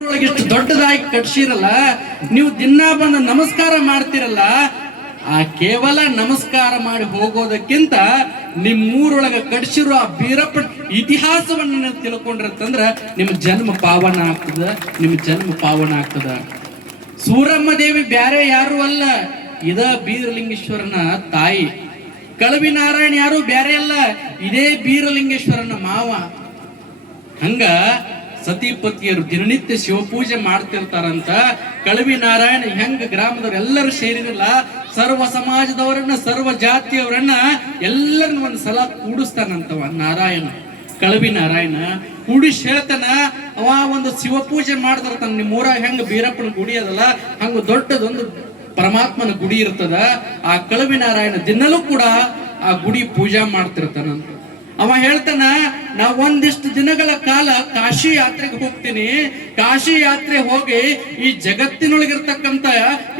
ಇಷ್ಟು ದೊಡ್ಡದಾಗಿ ಕಟ್ಸಿರಲ್ಲ, ನೀವು ದಿನಾ ಬಂದು ನಮಸ್ಕಾರ ಮಾಡ್ತಿರಲ್ಲ. ಆ ಕೇವಲ ನಮಸ್ಕಾರ ಮಾಡಿ ಹೋಗೋದಕ್ಕಿಂತ ನಿಮ್ಮೂರೊಳಗ ಕಟ್ಸಿರೋ ಆ ಬೀರಪ್ಪ ಇತಿಹಾಸವನ್ನ ನೀವು ತಿಳ್ಕೊಂಡಿರತ್ತಂದ್ರ ನಿಮ್ಮ ಜನ್ಮ ಪಾವನ ಆಗ್ತದ, ನಿಮ್ಮ ಜನ್ಮ ಪಾವನ ಆಗ್ತದ. ಸೂರಮ್ಮ ದೇವಿ ಬ್ಯಾರೆ ಯಾರು ಅಲ್ಲ, ಇದ ಬೀರಲಿಂಗೇಶ್ವರನ ತಾಯಿ. ಕಳವಿ ನಾರಾಯಣ ಯಾರು ಬ್ಯಾರೆ ಅಲ್ಲ, ಇದೇ ಬೀರಲಿಂಗೇಶ್ವರನ ಮಾವ. ಹಂಗ ಸತಿಪತಿಯರು ದಿನನಿತ್ಯ ಶಿವಪೂಜೆ ಮಾಡ್ತಿರ್ತಾರಂತ. ಕಳವಿ ನಾರಾಯಣ ಹೆಂಗ ಗ್ರಾಮದವ್ರು ಎಲ್ಲರೂ ಸೇರಿರಲ್ಲ, ಸರ್ವ ಸಮಾಜದವರನ್ನ ಸರ್ವ ಜಾತಿಯವರನ್ನ ಎಲ್ಲರನ್ನ ಒಂದ್ ಸಲ ಕೂಡಿಸ್ತಾನಂತವ ನಾರಾಯಣ. ಕಳವಿ ನಾರಾಯಣ ಕೂಡಿಸಿ ಹೇಳ್ತಾನ, ಅವ ಒಂದು ಶಿವಪೂಜೆ ಮಾಡ್ತಿರ್ತಾನ. ನಿಮ್ಮ ಊರಾಗ ಹೆಂಗ ಬೀರಪ್ಪನ ಗುಡಿ ಅದಲ್ಲ, ಹಂಗ ದೊಡ್ಡದೊಂದು ಪರಮಾತ್ಮನ ಗುಡಿ ಇರ್ತದ. ಆ ಕಳವಿ ನಾರಾಯಣ ದಿನಲೂ ಕೂಡ ಆ ಗುಡಿ ಪೂಜಾ ಮಾಡ್ತಿರ್ತಾನಂತ. ಅವ ಹೇಳ್ತಾನ, ನಾ ಒಂದಿಷ್ಟು ದಿನಗಳ ಕಾಲ ಕಾಶಿ ಯಾತ್ರೆಗೆ ಹೋಗ್ತೀನಿ. ಕಾಶಿ ಯಾತ್ರೆ ಹೋಗಿ ಈ ಜಗತ್ತಿನೊಳಗಿರ್ತಕ್ಕಂತ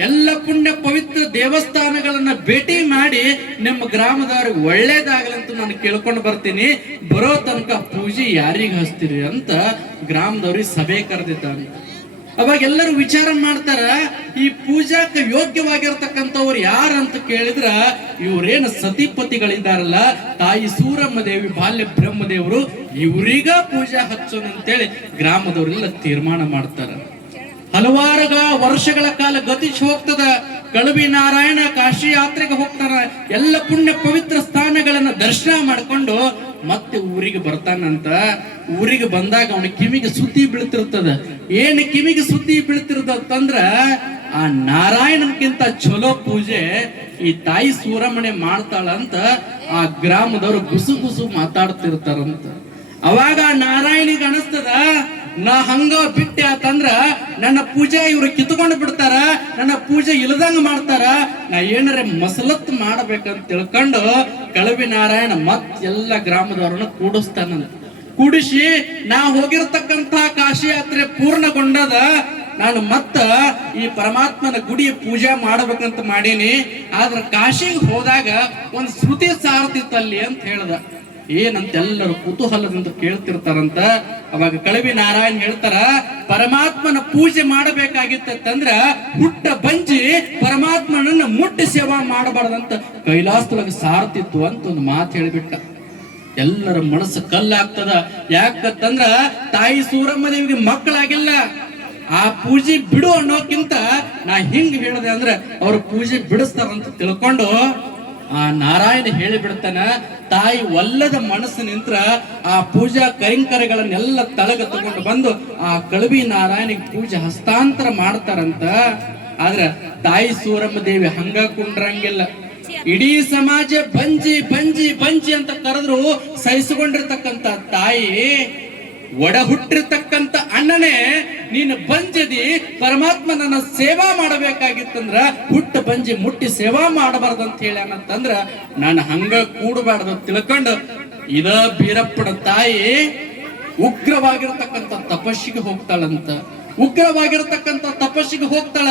ಎಲ್ಲ ಪುಣ್ಯ ಪವಿತ್ರ ದೇವಸ್ಥಾನಗಳನ್ನ ಭೇಟಿ ಮಾಡಿ ನಿಮ್ಮ ಗ್ರಾಮದವ್ರಿಗೆ ಒಳ್ಳೇದಾಗಲಂತ ನಾನು ಕೇಳ್ಕೊಂಡು ಬರ್ತೀನಿ. ಬರೋ ತನಕ ಪೂಜೆ ಯಾರಿಗ ಹಚ್ತೀರಿ ಅಂತ ಗ್ರಾಮದವ್ರಿಗೆ ಸಭೆ ಕರೆದಿದ್ದಾನೆ. ಅವಾಗ ಎಲ್ಲರೂ ವಿಚಾರ ಮಾಡ್ತಾರ, ಈ ಪೂಜಾಕ್ಕೆ ಯೋಗ್ಯವಾಗಿರ್ತಕ್ಕಂಥವ್ರು ಯಾರಂತ ಕೇಳಿದ್ರ, ಇವ್ರೇನು ಸತಿಪತಿಗಳಿದ್ದಾರಲ್ಲ, ತಾಯಿ ಸೂರಮ್ಮ ದೇವಿ ಬಾಲ್ಯ ಬ್ರಹ್ಮದೇವರು, ಇವ್ರಿಗ ಪೂಜಾ ಹಚ್ಚೋಣ ಅಂತೇಳಿ ಗ್ರಾಮದವರೆಲ್ಲ ತೀರ್ಮಾನ ಮಾಡ್ತಾರ. ಹಲವಾರು ವರ್ಷಗಳ ಕಾಲ ಗತಿಸಿ ಹೋಗ್ತದ. ಕಳವಿ ನಾರಾಯಣ ಕಾಶಿ ಯಾತ್ರೆಗೆ ಹೋಗ್ತಾರ. ಎಲ್ಲ ಪುಣ್ಯ ಪವಿತ್ರ ಸ್ಥಾನಗಳನ್ನ ದರ್ಶನ ಮಾಡ್ಕೊಂಡು ಮತ್ತೆ ಊರಿಗೆ ಬರ್ತಾನಂತ. ಊರಿಗೆ ಬಂದಾಗ ಅವನ ಕಿವಿಗೆ ಸುದ್ದಿ ಬೀಳ್ತಿರ್ತದ. ಏನ್ ಕಿವಿಗೆ ಸುದ್ದಿ ಬೀಳ್ತಿರ್ತಂದ್ರ, ಆ ನಾರಾಯಣನ್ಕಿಂತ ಚಲೋ ಪೂಜೆ ಈ ತಾಯಿ ಸೂರಮ್ಮನೆ ಮಾಡ್ತಾಳಂತ ಆ ಗ್ರಾಮದವರು ಗುಸು ಗುಸು ಮಾತಾಡ್ತಿರ್ತಾರಂತ. ಅವಾಗ ಆ ನಾರಾಯಣಿಗೆ ಅನಸ್ತದ, ನಾ ಹಂಗ ಬಿಟ್ಟೆ ಆತಂದ್ರ ನನ್ನ ಪೂಜೆ ಇವ್ರು ಕಿತ್ಕೊಂಡು ಬಿಡ್ತಾರ, ನನ್ನ ಪೂಜೆ ಇಲ್ಲದಂಗ ಮಾಡ್ತಾರ, ನಾ ಏನಾರ ಮಸಲತ್ ಮಾಡ್ಬೇಕಂತ ತಿಳ್ಕೊಂಡು ಕಳವಿ ನಾರಾಯಣ ಮತ್ ಎಲ್ಲ ಗ್ರಾಮದವ್ರನ್ನ ಕೂಡಿಸ್ತಾನಂತ. ಕೂಡಿಸಿ, ನಾ ಹೋಗಿರ್ತಕ್ಕಂತ ಕಾಶಿ ಯಾತ್ರೆ ಪೂರ್ಣಗೊಂಡದ, ನಾನು ಮತ್ತ ಈ ಪರಮಾತ್ಮನ ಗುಡಿ ಪೂಜೆ ಮಾಡ್ಬೇಕಂತ ಮಾಡೀನಿ. ಆದ್ರ ಕಾಶಿಗೆ ಹೋದಾಗ ಒಂದ್ ಶ್ರುತಿ ಸಾರ್ತಿತ್ತಲ್ಲಿ ಅಂತ ಹೇಳ್ದ. ಏನಂತ ಎಲ್ಲರೂ ಕುತೂಹಲದಿಂದ ಕೇಳ್ತಿರ್ತಾರಂತ. ಅವಾಗ ಕಳವಿ ನಾರಾಯಣ ಹೇಳ್ತಾರ, ಪರಮಾತ್ಮನ ಪೂಜೆ ಮಾಡಬೇಕಾಗಿತ್ತಂದ್ರ ಹುಟ್ಟ ಬಂಜಿ ಪರಮಾತ್ಮನನ್ನ ಮುಟ್ಟಿ ಸೇವಾ ಮಾಡಬಾರ್ದಂತ ಕೈಲಾಸದೊಳಗೆ ಸಾರ್ತಿತ್ತು ಅಂತ ಒಂದು ಮಾತು ಹೇಳಿಬಿಟ್ಟ. ಎಲ್ಲರ ಮನಸ್ಸು ಕಲ್ಲಾಗ್ತದ. ಯಾಕಂದ್ರ ತಾಯಿ ಸೂರಮ್ಮ ದೇವಿಗೆ ಮಕ್ಕಳಾಗಿಲ್ಲ. ಆ ಪೂಜೆ ಬಿಡು ಅನ್ನೋಕ್ಕಿಂತ ನಾ ಹಿಂಗ್ ಹೇಳಿದೆ ಅಂದ್ರೆ ಅವ್ರ ಪೂಜೆ ಬಿಡಿಸ್ತಾರಂತ ತಿಳ್ಕೊಂಡು ಆ ನಾರಾಯಣ ಹೇಳಿಬಿಡ್ತಾನ. ತಾಯಿ ಒಲ್ಲದ ಮನಸ್ಸು ನಿಂತ್ರ ಆ ಪೂಜಾ ಕೈಂಕರ್ಯಗಳನ್ನೆಲ್ಲ ತಳಗ ತಗೊಂಡು ಬಂದು ಆ ಕಳವಿ ನಾರಾಯಣಿಗೆ ಪೂಜೆ ಹಸ್ತಾಂತರ ಮಾಡ್ತಾರಂತ. ಆದ್ರ ತಾಯಿ ಸೂರಮ್ಮ ದೇವಿ ಹಂಗ ಕುಂಡ್ರಂಗಿಲ್ಲ. ಇಡೀ ಸಮಾಜ ಬಂಜಿ ಬಂಜಿ ಬಂಜಿ ಅಂತ ಕರೆದ್ರು ಸಹಿಸಿಕೊಂಡಿರ್ತಕ್ಕಂತ ತಾಯಿ, ಒಡ ಹುಟ್ಟಿರ್ತಕ್ಕಂತ ಅಣ್ಣನೇ ನೀನು ಬಂಜದಿ ಪರಮಾತ್ಮ ನನ್ನ ಸೇವಾ ಮಾಡಬೇಕಾಗಿತ್ತಂದ್ರ ಹುಟ್ಟ ಬಂಜಿ ಮುಟ್ಟಿ ಸೇವಾ ಮಾಡಬಾರ್ದಂತ ಹೇಳಿ ಅನ್ನಂತಂದ್ರ ನಾನು ಹಂಗ ಕೂಡಬಾರ್ದು ತಿಳ್ಕೊಂಡು ಇದ ಬೀರಪ್ಪನ ತಾಯಿ ಉಗ್ರವಾಗಿರ್ತಕ್ಕಂಥ ತಪಸ್ಸಿಗೆ ಹೋಗ್ತಾಳಂತ. ಉಗ್ರವಾಗಿರ್ತಕ್ಕಂಥ ತಪಸ್ಸಿಗೆ ಹೋಗ್ತಾಳ.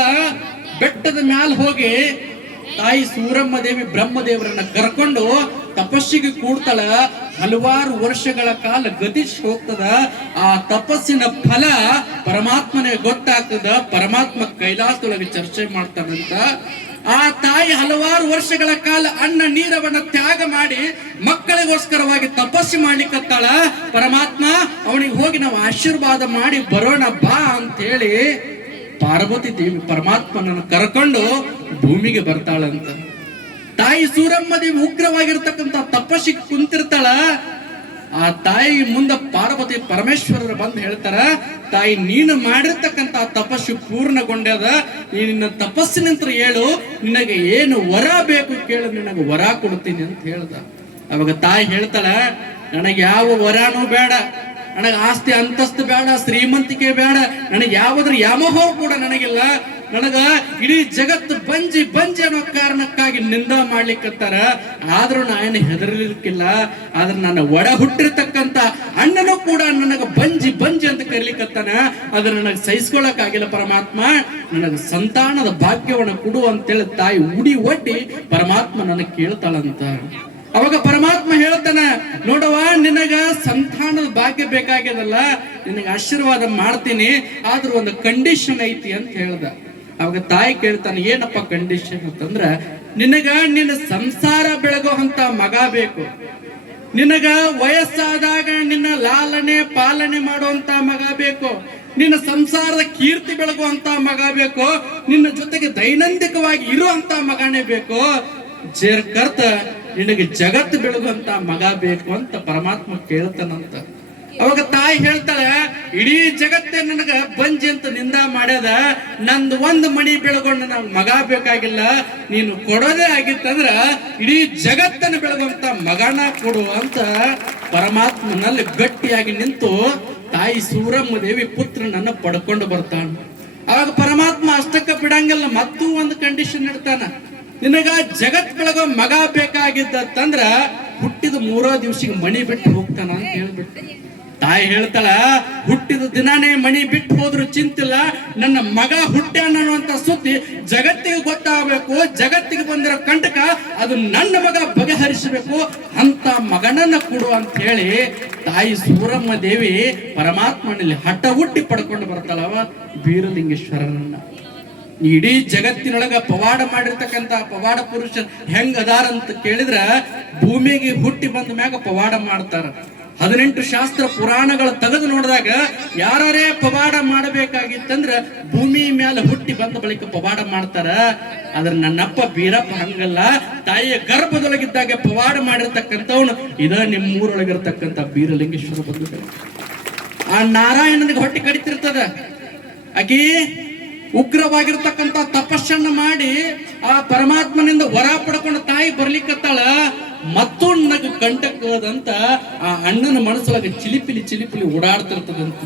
ಬೆಟ್ಟದ ಮ್ಯಾಲ ಹೋಗಿ ತಾಯಿ ಸೂರಮ್ಮ ದೇವಿ ಬ್ರಹ್ಮದೇವರನ್ನ ಕರ್ಕೊಂಡು ತಪಸ್ಸಿಗೆ ಕೂಡ್ತಾಳ. ಹಲವಾರು ವರ್ಷಗಳ ಕಾಲ ಗತಿಸಿ ಹೋಗ್ತದ. ಆ ತಪಸ್ಸಿನ ಫಲ ಪರಮಾತ್ಮನೇ ಗೊತ್ತಾಗ್ತದ. ಪರಮಾತ್ಮ ಕೈಲಾಸದೊಳಗೆ ಚರ್ಚೆ ಮಾಡ್ತಾನಂತ. ಆ ತಾಯಿ ಹಲವಾರು ವರ್ಷಗಳ ಕಾಲ ಅನ್ನ ನೀರವನ್ನ ತ್ಯಾಗ ಮಾಡಿ ಮಕ್ಕಳಿಗೋಸ್ಕರವಾಗಿ ತಪಸ್ಸು ಮಾಡ್ಲಿಕ್ಕತ್ತಾಳ. ಪರಮಾತ್ಮ ಅವನಿಗೆ ಹೋಗಿ ನಾವು ಆಶೀರ್ವಾದ ಮಾಡಿ ಬರೋಣ ಬಾ ಅಂತೇಳಿ ಪಾರ್ವತಿ ದೇವಿ ಪರಮಾತ್ಮನನ್ನು ಕರ್ಕೊಂಡು ಭೂಮಿಗೆ ಬರ್ತಾಳಂತ. ತಾಯಿ ಸೂರಮ್ಮ ದೇವಿ ಉಗ್ರವಾಗಿರ್ತಕ್ಕಂಥ ತಪಸ್ಸಿಗೆ ಕುಂತಿರ್ತಾಳ. ಆ ತಾಯಿ ಮುಂದೆ ಪಾರ್ವತಿ ಪರಮೇಶ್ವರರು ಬಂದು ಹೇಳ್ತಾರ, ತಾಯಿ ನೀನು ಮಾಡಿರ್ತಕ್ಕಂಥ ತಪಸ್ಸು ಪೂರ್ಣಗೊಂಡದ. ನಿನ್ನ ತಪಸ್ಸಿನಂತರ ಹೇಳು, ನಿನಗೆ ಏನು ವರ ಬೇಕು ಕೇಳು, ನಿನಗೆ ವರ ಕೊಡ್ತೀನಿ ಅಂತ ಹೇಳ್ದ. ಅವಾಗ ತಾಯಿ ಹೇಳ್ತಾಳ, ನನಗೆ ಯಾವ ವರಾನೂ ಬೇಡ, ನನಗೆ ಆಸ್ತಿ ಅಂತಸ್ತು ಬೇಡ, ಶ್ರೀಮಂತಿಕೆ ಬೇಡ, ನನಗೆ ಯಾವುದ್ರ ಯಾಮೋಹ ಕೂಡ ನನಗಿಲ್ಲ. ನನಗ ಇಡೀ ಜಗತ್ತು ಬಂಜಿ ಬಂಜಿ ಅನ್ನೋ ಕಾರಣಕ್ಕಾಗಿ ನಿಂದ ಮಾಡ್ಲಿಕ್ಕತ್ತಾರ. ಆದ್ರೂ ನಾ ಏನು ಹೆದರ್ಲಿಕ್ಕಿಲ್ಲ. ಆದ್ರೆ ನನ್ನ ಒಡ ಹುಟ್ಟಿರ್ತಕ್ಕಂತ ಅಣ್ಣನೂ ಕೂಡ ನನಗ ಬಂಜಿ ಬಂಜಿ ಅಂತ ಕರೀಲಿಕ್ಕತ್ತಾನ. ಅದ್ರ ನನಗೆ ಸಹಿಸ್ಕೊಳಕ್ ಆಗಿಲ್ಲ. ಪರಮಾತ್ಮ ನನಗೆ ಸಂತಾನದ ಭಾಗ್ಯವನ್ನು ಕೊಡು ಅಂತೇಳಿ ತಾಯಿ ಉಡಿ ಒಡ್ಡಿ ಪರಮಾತ್ಮ ನನಗೆ ಕೇಳ್ತಾಳಂತ. ಅವಾಗ ಪರಮಾತ್ಮ ಹೇಳ್ತಾನ, ನೋಡವ ನಿನಗ ಸಂತಾನದ ಭಾಗ್ಯ ಬೇಕಾಗ್ಯದಲ್ಲ, ನಿನಗೆ ಆಶೀರ್ವಾದ ಮಾಡ್ತೀನಿ, ಆದ್ರೂ ಒಂದು ಕಂಡೀಷನ್ ಐತಿ ಅಂತ ಹೇಳ್ದ. ಅವಾಗ ತಾಯಿ ಕೇಳ್ತಾನೆ, ಏನಪ್ಪ ಕಂಡೀಷನ್ ಅಂತಂದ್ರ, ನಿನಗ ನಿನ್ನ ಸಂಸಾರ ಬೆಳಗೋ ಅಂತ ಮಗ ಬೇಕು, ನಿನಗ ವಯಸ್ಸಾದಾಗ ನಿನ್ನ ಲಾಲನೆ ಪಾಲನೆ ಮಾಡುವಂತ ಮಗ ಬೇಕು, ನಿನ್ನ ಸಂಸಾರದ ಕೀರ್ತಿ ಬೆಳಗುವಂತ ಮಗ ಬೇಕು, ನಿನ್ನ ಜೊತೆಗೆ ದೈನಂದಿಕವಾಗಿ ಇರುವಂತ ಮಗನೇ ಬೇಕು, ಜೇರ್ಕರ್ತ ನಿನಗೆ ಜಗತ್ತು ಬೆಳಗುವಂತ ಮಗ ಬೇಕು ಅಂತ ಪರಮಾತ್ಮ ಕೇಳ್ತಾನಂತ. ಅವಾಗ ತಾಯಿ ಹೇಳ್ತಾಳೆ, ಇಡೀ ಜಗತ್ತೇ ನನಗ ಬಂಜಿ ಅಂತ ನಿಂದ ಮಾಡ್ಯದ, ನಂದು ಒಂದು ಮಣಿ ಬೆಳಗೊಂಡು ನನ್ ಮಗ ಬೇಕಾಗಿಲ್ಲ, ನೀನು ಕೊಡೋದೇ ಆಗಿತ್ತಂದ್ರ ಇಡೀ ಜಗತ್ತನ್ನು ಬೆಳಗುವಂತ ಮಗನ ಕೊಡು ಅಂತ ಪರಮಾತ್ಮನಲ್ಲಿ ಗಟ್ಟಿಯಾಗಿ ನಿಂತು ತಾಯಿ ಸೂರಮ್ಮ ದೇವಿ ಪುತ್ರನನ್ನ ಪಡ್ಕೊಂಡು ಬರ್ತಾನ. ಅವಾಗ ಪರಮಾತ್ಮ ಅಷ್ಟಕ್ಕ ಬಿಡಂಗಿಲ್ಲ, ಮತ್ತೂ ಒಂದು ಕಂಡೀಷನ್ ಇಡ್ತಾನ, ನಿನಗ ಜಗತ್ ಬೆಳಗೋ ಮಗ ಬೇಕಾಗಿದ್ದಂದ್ರ ಹುಟ್ಟಿದ 3ರ ದಿವಸಿಗೆ ಮಣಿ ಬಿಟ್ಟು ಹೋಗ್ತಾನ ಅಂತ ಹೇಳ್ಬಿಟ್ಟು. ತಾಯಿ ಹೇಳ್ತಾಳ, ಹುಟ್ಟಿದ ದಿನಾನೇ ಮಣಿ ಬಿಟ್ಟು ಹೋದ್ರು ಚಿಂತಿಲ್ಲ, ನನ್ನ ಮಗ ಹುಟ್ಟ್ಯಾನ ಅನ್ನುವಂತ ಸುದ್ದಿ ಜಗತ್ತಿಗೆ ಗೊತ್ತಾಗಬೇಕು, ಜಗತ್ತಿಗೆ ಬಂದಿರೋ ಕಂಟಕ ಅದು ನನ್ನ ಮಗ ಬಗೆಹರಿಸಬೇಕು, ಅಂತ ಮಗನನ್ನ ಕೊಡು ಅಂತ ಹೇಳಿ ತಾಯಿ ಸೂರಮ್ಮ ದೇವಿ ಪರಮಾತ್ಮನಲ್ಲಿ ಹಠ ಹುಟ್ಟಿ ಪಡ್ಕೊಂಡು ಬರ್ತಾಳವ ಬೀರಲಿಂಗೇಶ್ವರನನ್ನ. ಇಡೀ ಜಗತ್ತಿನೊಳಗ ಪವಾಡ ಮಾಡಿರ್ತಕ್ಕಂತ ಪವಾಡ ಪುರುಷ ಹೆಂಗ್ ಅದಾರಂತ ಕೇಳಿದ್ರ, ಭೂಮಿಗೆ ಹುಟ್ಟಿ ಬಂದ ಮ್ಯಾಗ ಪವಾಡ ಮಾಡ್ತಾರ. 18 ಶಾಸ್ತ್ರ ಪುರಾಣಗಳು ತೆಗೆದು ನೋಡಿದಾಗ ಯಾರೇ ಪವಾಡ ಮಾಡಬೇಕಾಗಿತ್ತಂದ್ರ ಭೂಮಿ ಮೇಲೆ ಹುಟ್ಟಿ ಬಂದ ಬಳಿಕ ಪವಾಡ ಮಾಡ್ತಾರ. ಆದ್ರೆ ನನ್ನಪ್ಪ ಬೀರಪ್ಪ ಹಂಗಲ್ಲ, ತಾಯಿಯ ಗರ್ಭದೊಳಗಿದ್ದಾಗ ಪವಾಡ ಮಾಡಿರ್ತಕ್ಕಂಥವನು ಇದ ನಿಮ್ಮೂರೊಳಗಿರ್ತಕ್ಕಂಥ ಬೀರಲಿಂಗೇಶ್ವರ ಬಂಧುಗಳು. ಆ ನಾರಾಯಣನಿಗೆ ಹೊಟ್ಟೆ ಕಡಿತಿರ್ತದ, ಆಕಿ ಉಗ್ರವಾಗಿರ್ತಕ್ಕಂಥ ತಪಸ್ಸನ್ನ ಮಾಡಿ ಆ ಪರಮಾತ್ಮನಿಂದ ವರ ಪಡ್ಕೊಂಡು ತಾಯಿ ಬರ್ಲಿಕ್ಕತ್ತಾಳ. ಮತ್ತೊಂದು ಕಂಟಕದಂತ ಆ ಅಣ್ಣನ ಮನಸ್ಸೊಳಗೆ ಚಿಲಿಪಿಲಿ ಓಡಾಡ್ತಿರ್ತದಂತ.